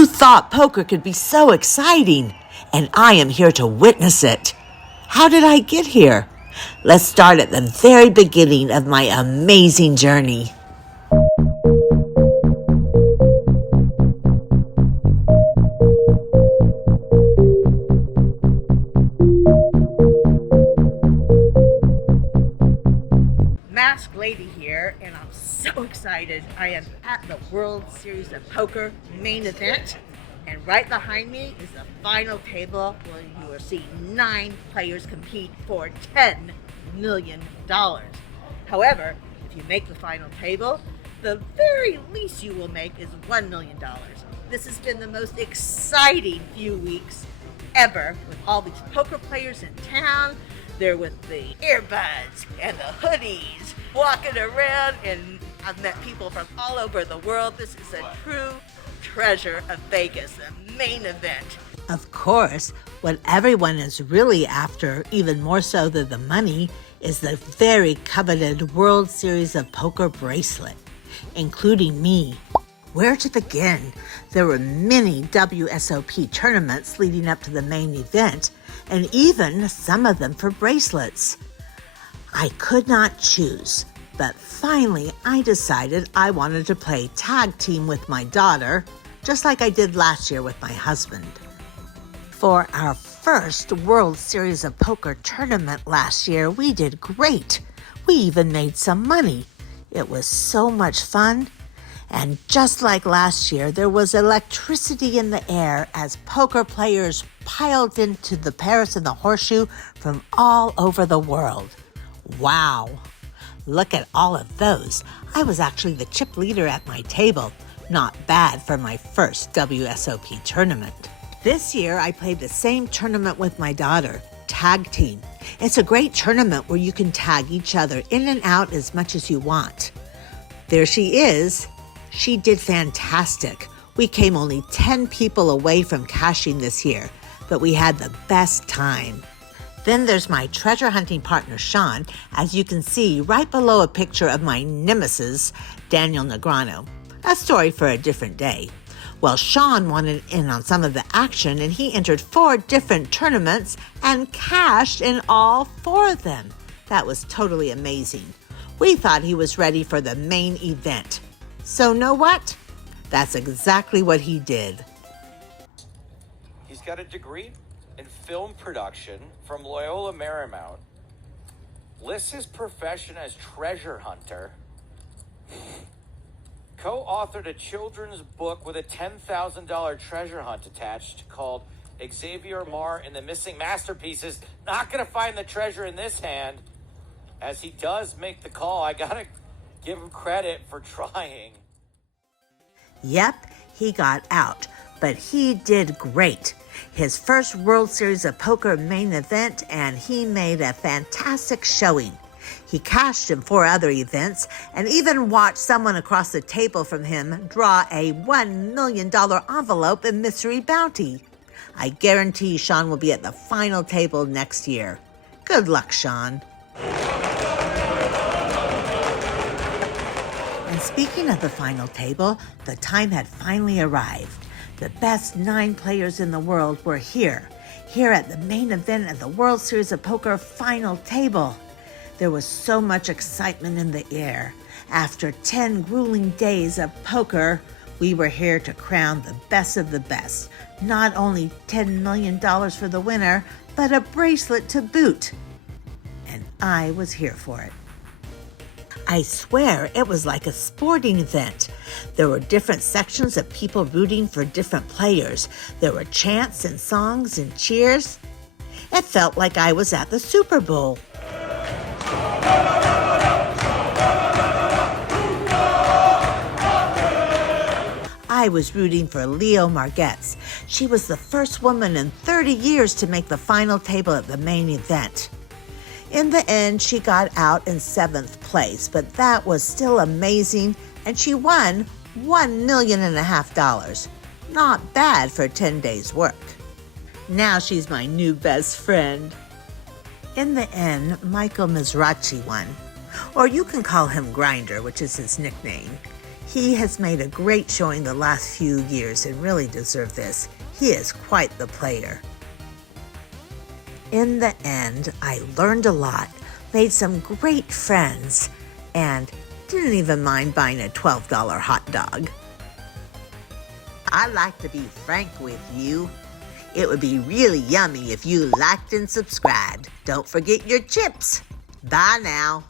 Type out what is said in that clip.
Who thought poker could be so exciting? And I am here to witness it. How did I get here? Let's start at the very beginning of my amazing journey. MasXed Lady here, and I'm so excited. I am at the World Series of Poker main event, and right behind me is the final table where you will see 9 players compete for $10 million. However, if you make the final table, the very least you will make is $1 million. This has been the most exciting few weeks ever with all these poker players in town. They're with the earbuds and the hoodies, walking around, and I've met people from all over the world. This is a true treasure of Vegas, the main event. Of course, what everyone is really after, even more so than the money, is the very coveted World Series of Poker bracelet, including me. Where to begin? There were many WSOP tournaments leading up to the main event, and even some of them for bracelets. I could not choose, but finally I decided I wanted to play tag team with my daughter, just like I did last year with my husband. For our first World Series of Poker tournament last year, we did great. We even made some money. It was so much fun. And just like last year, there was electricity in the air as poker players piled into the Paris and The Horseshoe from all over the world. Wow! Look at all of those. I was actually the chip leader at my table. Not bad for my first WSOP tournament. This year, I played the same tournament with my daughter, Tag Team. It's a great tournament where you can tag each other in and out as much as you want. There she is. She did fantastic. We came only 10 people away from cashing this year, but we had the best time. Then there's my treasure hunting partner, Shawn, as you can see right below a picture of my nemesis, Danel Negreanu. A story for a different day. Well, Shawn wanted in on some of the action, and he entered 4 different tournaments and cashed in all 4 of them. That was totally amazing. We thought he was ready for the main event. So know what? That's exactly what he did. He's got a degree in film production from Loyola Marymount, lists his profession as treasure hunter, co-authored a children's book with a $10,000 treasure hunt attached called Xavier Marr and the Missing Masterpieces. Not going to find the treasure in this hand. As he does make the call, I got to give him credit for trying. Yep, he got out, but he did great. His first World Series of Poker main event, and he made a fantastic showing. He cashed in 4 other events and even watched someone across the table from him draw a $1 million envelope in mystery bounty. I guarantee Shawn will be at the final table next year. Good luck, Shawn. And speaking of the final table, the time had finally arrived. The best 9 players in the world were here at the main event of the World Series of Poker final table. There was so much excitement in the air. After 10 grueling days of poker, we were here to crown the best of the best. Not only $10 million for the winner, but a bracelet to boot. And I was here for it. I swear it was like a sporting event. There were different sections of people rooting for different players. There were chants and songs and cheers. It felt like I was at the Super Bowl. I was rooting for Leo Margets. She was the first woman in 30 years to make the final table at the main event. In the end, she got out in 7th place, but that was still amazing, and she won $1.5 million. Not bad for 10 days' work. Now she's my new best friend. In the end, Michael Mizrachi won, or you can call him Grinder, which is his nickname. He has made a great showing the last few years and really deserved this. He is quite the player. In the end, I learned a lot, made some great friends, and didn't even mind buying a $12 hot dog. I'd like to be frank with you. It would be really yummy if you liked and subscribed. Don't forget your chips. Bye now.